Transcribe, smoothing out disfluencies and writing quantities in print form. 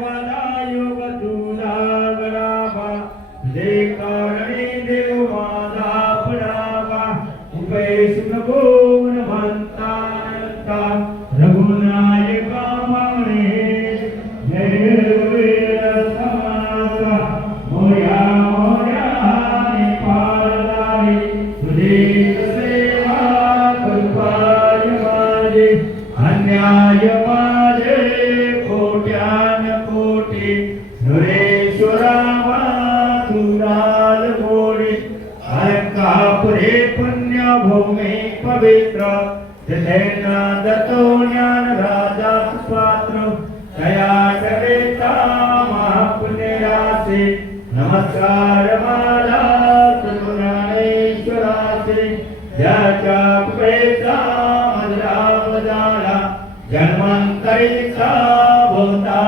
मला योग तुझा गडावा दे कारणे देव माझा पडावा उपैस नको म्हणता रघुनायका माने जय समासा मोया मोया पाळदारी तुझे सेवा कृपाय माझे अन्याय माझे कोट्यान कोटी सुरेश्वरा तुराल मोडी अलंकापुरे पुण्य भूमी पवित्र जिथेना दत्तो ज्ञान राजा सुपात्र दया सवेता महापुण्यरासे नमस्कार माला करुणानेश्वरासे ज्याच्या कृपेचा मधुरा झाला जन्मांतरीचा भोवता